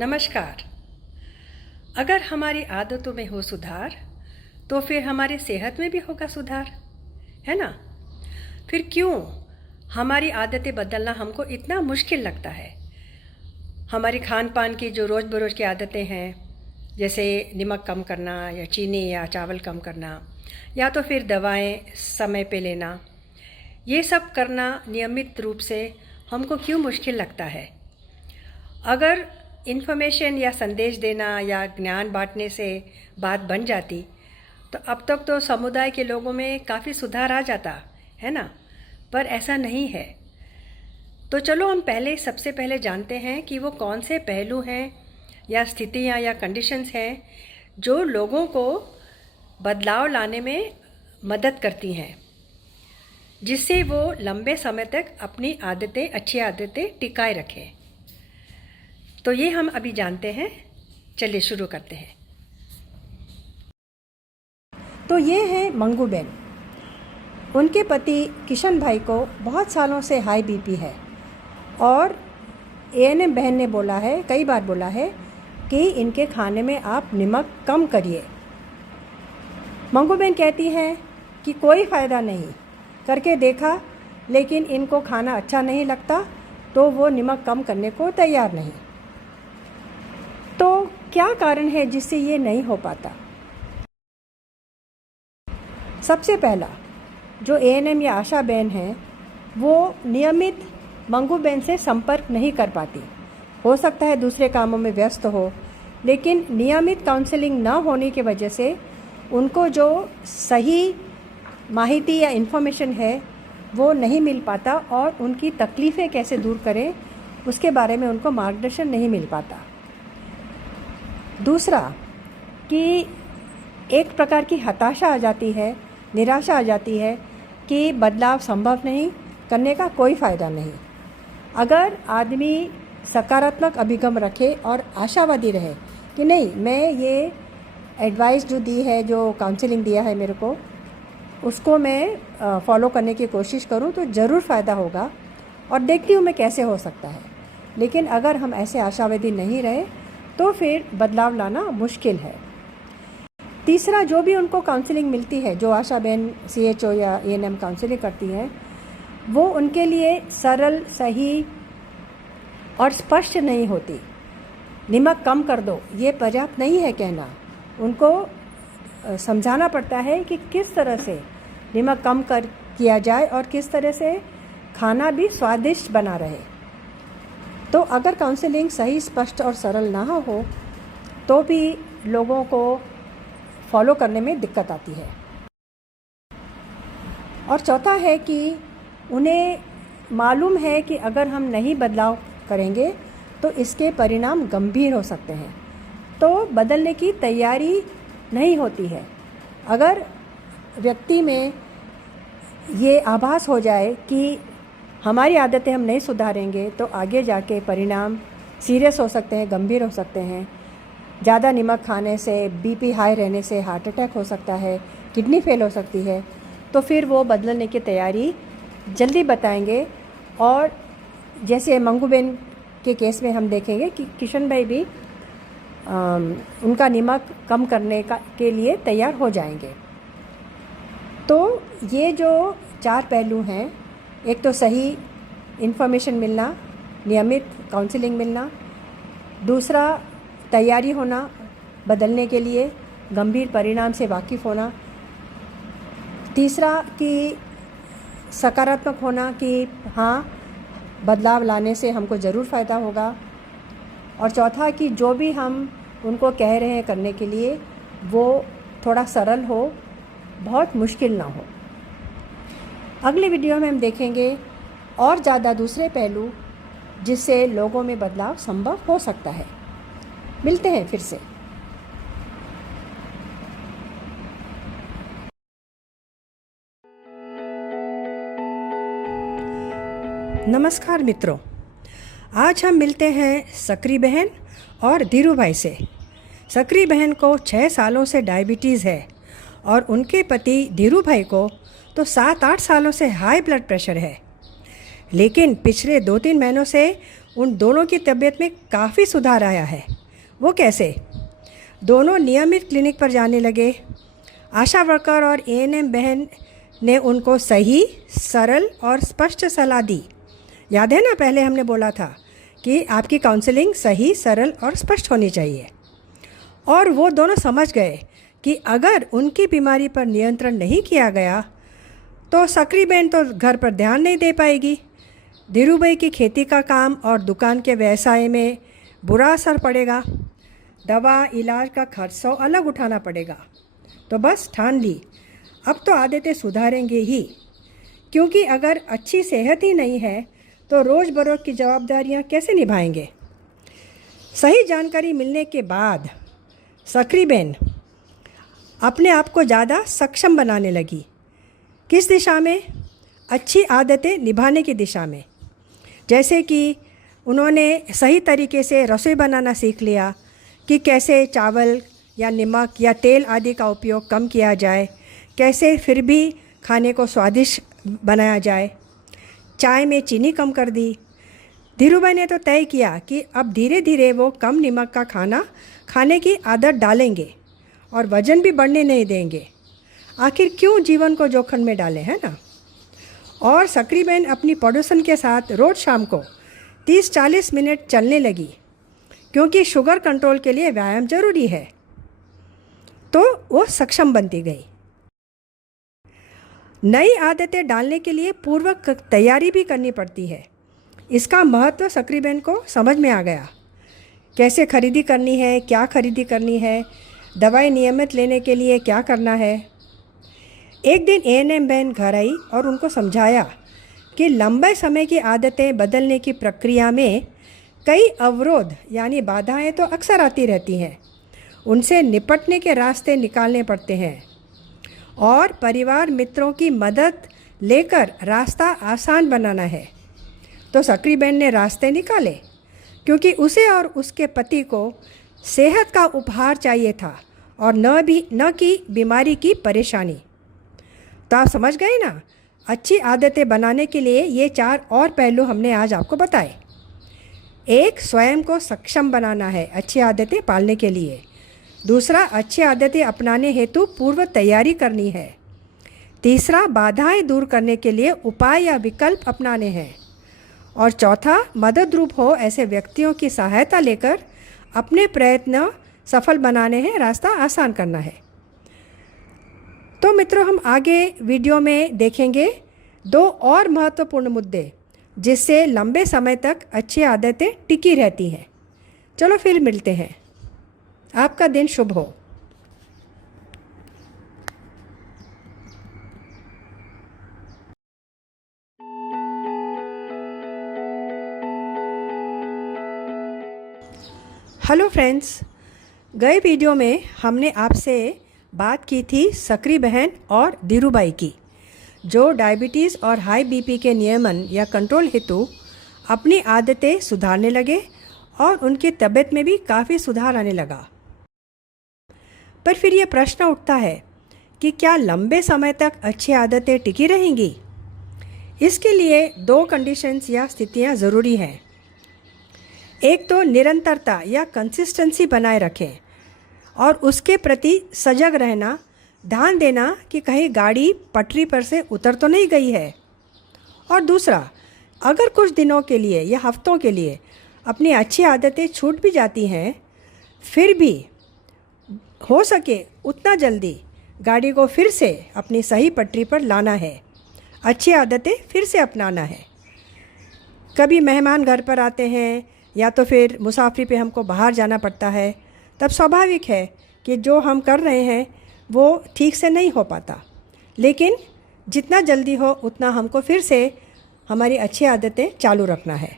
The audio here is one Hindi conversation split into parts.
नमस्कार। अगर हमारी आदतों में हो सुधार तो फिर हमारी सेहत में भी होगा सुधार, है ना। फिर क्यों हमारी आदतें बदलना हमको इतना मुश्किल लगता है। हमारी खान पान की जो रोज़ बरोज़ की आदतें हैं, जैसे नमक कम करना या चीनी या चावल कम करना, या तो फिर दवाएं समय पे लेना, ये सब करना नियमित रूप से हमको क्यों मुश्किल लगता है। अगर इन्फॉर्मेशन या संदेश देना या ज्ञान बांटने से बात बन जाती तो अब तक तो समुदाय के लोगों में काफ़ी सुधार आ जाता, है ना। पर ऐसा नहीं है। तो चलो हम सबसे पहले जानते हैं कि वो कौन से पहलू हैं या स्थितियाँ या कंडीशंस हैं जो लोगों को बदलाव लाने में मदद करती हैं, जिससे वो लंबे समय तक अपनी अच्छी आदतें टिकाए रखें। तो ये हम अभी जानते हैं। चलिए शुरू करते हैं। तो ये है मंगू बेन। उनके पति किशन भाई को बहुत सालों से हाई बीपी है और एएनएम बहन ने बोला है, कई बार बोला है कि इनके खाने में आप नमक कम करिए। मंगू बेन कहती हैं कि कोई फ़ायदा नहीं, करके देखा लेकिन इनको खाना अच्छा नहीं लगता तो वो नमक कम करने को तैयार नहीं। तो क्या कारण है जिससे ये नहीं हो पाता। सबसे पहला, जो एएनएम या आशा बहन है वो नियमित मंगू बहन से संपर्क नहीं कर पाती। हो सकता है दूसरे कामों में व्यस्त हो, लेकिन नियमित काउंसलिंग न होने की वजह से उनको जो सही माहिती या इन्फॉर्मेशन है वो नहीं मिल पाता और उनकी तकलीफ़ें कैसे दूर करें उसके बारे में उनको मार्गदर्शन नहीं मिल पाता। दूसरा कि एक प्रकार की हताशा आ जाती है, निराशा आ जाती है कि बदलाव संभव नहीं, करने का कोई फ़ायदा नहीं। अगर आदमी सकारात्मक अभिगम रखे और आशावादी रहे कि नहीं, मैं ये एडवाइस जो दी है, जो काउंसलिंग दिया है मेरे को, उसको मैं फॉलो करने की कोशिश करूं तो ज़रूर फ़ायदा होगा और देखती हूँ मैं कैसे हो सकता है। लेकिन अगर हम ऐसे आशावादी नहीं रहे तो फिर बदलाव लाना मुश्किल है। तीसरा, जो भी उनको काउंसलिंग मिलती है, जो आशा बहन सीएचओ या एएनएम काउंसलिंग करती हैं, वो उनके लिए सरल, सही और स्पष्ट नहीं होती। नमक कम कर दो, ये पर्याप्त नहीं है कहना। उनको समझाना पड़ता है कि किस तरह से नमक कम किया जाए और किस तरह से खाना भी स्वादिष्ट बना रहे। तो अगर काउंसलिंग सही, स्पष्ट और सरल ना हो तो भी लोगों को फॉलो करने में दिक्कत आती है। और चौथा है कि उन्हें मालूम है कि अगर हम नहीं बदलाव करेंगे तो इसके परिणाम गंभीर हो सकते हैं, तो बदलने की तैयारी नहीं होती है। अगर व्यक्ति में ये आभास हो जाए कि हमारी आदतें हम नहीं सुधारेंगे तो आगे जाके परिणाम सीरियस हो सकते हैं, गंभीर हो सकते हैं। ज़्यादा नमक खाने से, बीपी हाई रहने से हार्ट अटैक हो सकता है, किडनी फेल हो सकती है। तो फिर वो बदलने की तैयारी जल्दी बताएंगे। और जैसे मंगू बेन के केस में हम देखेंगे कि किशन भाई भी उनका नमक कम करने के लिए तैयार हो जाएंगे। तो ये जो 4 पहलू हैं, एक तो सही इन्फॉर्मेशन मिलना, नियमित काउंसलिंग मिलना, दूसरा तैयारी होना बदलने के लिए, गंभीर परिणाम से वाकिफ़ होना, तीसरा कि सकारात्मक होना कि हाँ, बदलाव लाने से हमको ज़रूर फ़ायदा होगा, और चौथा कि जो भी हम उनको कह रहे हैं करने के लिए वो थोड़ा सरल हो, बहुत मुश्किल ना हो। अगले वीडियो में हम देखेंगे और ज़्यादा दूसरे पहलू जिससे लोगों में बदलाव संभव हो सकता है। मिलते हैं फिर से। नमस्कार मित्रों, आज हम मिलते हैं सकरी बहन और धीरू भाई से। सकरी बहन को 6 सालों से डायबिटीज़ है और उनके पति धीरू भाई को तो 7-8 सालों से हाई ब्लड प्रेशर है। लेकिन पिछले 2-3 महीनों से उन दोनों की तबीयत में काफ़ी सुधार आया है। वो कैसे? दोनों नियमित क्लिनिक पर जाने लगे। आशा वर्कर और एएनएम बहन ने उनको सही, सरल और स्पष्ट सलाह दी। याद है ना, पहले हमने बोला था कि आपकी काउंसलिंग सही, सरल और स्पष्ट होनी चाहिए। और वो दोनों समझ गए कि अगर उनकी बीमारी पर नियंत्रण नहीं किया गया तो सकरी बहन तो घर पर ध्यान नहीं दे पाएगी, धीरूभाई की खेती का काम और दुकान के व्यवसाय में बुरा असर पड़ेगा, दवा इलाज का खर्च तो अलग उठाना पड़ेगा। तो बस ठान ली, अब तो आदतें सुधारेंगे ही, क्योंकि अगर अच्छी सेहत ही नहीं है तो रोज़ बरोज़ की जवाबदारियां कैसे निभाएंगे। सही जानकारी मिलने के बाद सकरी बहन अपने आप को ज़्यादा सक्षम बनाने लगी। किस दिशा में? अच्छी आदतें निभाने की दिशा में। जैसे कि उन्होंने सही तरीके से रसोई बनाना सीख लिया कि कैसे चावल या नमक या तेल आदि का उपयोग कम किया जाए, कैसे फिर भी खाने को स्वादिष्ट बनाया जाए। चाय में चीनी कम कर दी। धीरूभाई ने तो तय किया कि अब धीरे धीरे वो कम नमक का खाना खाने की आदत डालेंगे और वज़न भी बढ़ने नहीं देंगे। आखिर क्यों जीवन को जोखिम में डालें, है ना। और सकरी बहन अपनी पड़ोसन के साथ रोज़ शाम को 30-40 मिनट चलने लगी, क्योंकि शुगर कंट्रोल के लिए व्यायाम जरूरी है। तो वो सक्षम बनती गई। नई आदतें डालने के लिए पूर्व तैयारी भी करनी पड़ती है। इसका महत्व सकरी बहन को समझ में आ गया। कैसे खरीदी करनी है, क्या खरीदी करनी है, दवाई नियमित लेने के लिए क्या करना है। एक दिन एएनएम बहन घर आई और उनको समझाया कि लंबे समय की आदतें बदलने की प्रक्रिया में कई अवरोध यानी बाधाएं तो अक्सर आती रहती हैं। उनसे निपटने के रास्ते निकालने पड़ते हैं और परिवार मित्रों की मदद लेकर रास्ता आसान बनाना है। तो सकरी बहन ने रास्ते निकाले, क्योंकि उसे और उसके पति को सेहत का उपहार चाहिए था और न कि बीमारी की परेशानी। तो आप समझ गए ना, अच्छी आदतें बनाने के लिए ये 4 और पहलू हमने आज आपको बताए। एक, स्वयं को सक्षम बनाना है अच्छी आदतें पालने के लिए। दूसरा, अच्छी आदतें अपनाने हेतु पूर्व तैयारी करनी है। तीसरा, बाधाएं दूर करने के लिए उपाय या विकल्प अपनाने हैं। और चौथा, मदद रूप हो ऐसे व्यक्तियों की सहायता लेकर अपने प्रयत्न सफल बनाने हैं, रास्ता आसान करना है। तो मित्रों, हम आगे वीडियो में देखेंगे 2 और महत्वपूर्ण मुद्दे जिससे लंबे समय तक अच्छी आदतें टिकी रहती हैं। चलो फिर मिलते हैं। आपका दिन शुभ हो। हेलो फ्रेंड्स, गए वीडियो में हमने आपसे बात की थी सकरी बहन और धीरूभाई की, जो डायबिटीज़ और हाई बीपी के नियमन या कंट्रोल हेतु अपनी आदतें सुधारने लगे और उनकी तबीयत में भी काफ़ी सुधार आने लगा। पर फिर ये प्रश्न उठता है कि क्या लंबे समय तक अच्छी आदतें टिकी रहेंगी? इसके लिए 2 कंडीशंस या स्थितियाँ ज़रूरी हैं। एक तो निरंतरता या कंसिस्टेंसी बनाए रखें और उसके प्रति सजग रहना, ध्यान देना कि कहीं गाड़ी पटरी पर से उतर तो नहीं गई है। और दूसरा, अगर कुछ दिनों के लिए या हफ्तों के लिए अपनी अच्छी आदतें छूट भी जाती हैं, फिर भी हो सके उतना जल्दी गाड़ी को फिर से अपनी सही पटरी पर लाना है, अच्छी आदतें फिर से अपनाना है। कभी मेहमान घर पर आते हैं या तो फिर मुसाफरी पे हमको बाहर जाना पड़ता है, तब स्वाभाविक है कि जो हम कर रहे हैं वो ठीक से नहीं हो पाता। लेकिन जितना जल्दी हो उतना हमको फिर से हमारी अच्छी आदतें चालू रखना है।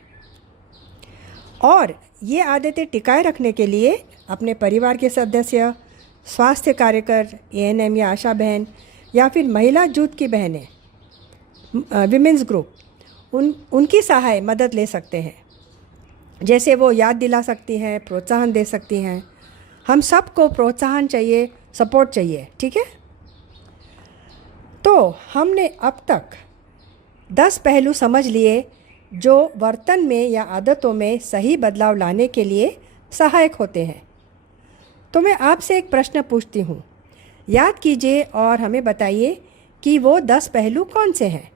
और ये आदतें टिकाए रखने के लिए अपने परिवार के सदस्य, स्वास्थ्य कार्यकर, एएनएम या आशा बहन या फिर महिला जूथ की बहनें, विमेंस ग्रुप, उनकी सहाय मदद ले सकते हैं। जैसे वो याद दिला सकती हैं, प्रोत्साहन दे सकती हैं। हम सबको प्रोत्साहन चाहिए, सपोर्ट चाहिए, ठीक है। तो हमने अब तक 10 पहलू समझ लिए जो वर्तन में या आदतों में सही बदलाव लाने के लिए सहायक होते हैं। तो मैं आपसे एक प्रश्न पूछती हूँ, याद कीजिए और हमें बताइए कि वो 10 पहलू कौन से हैं।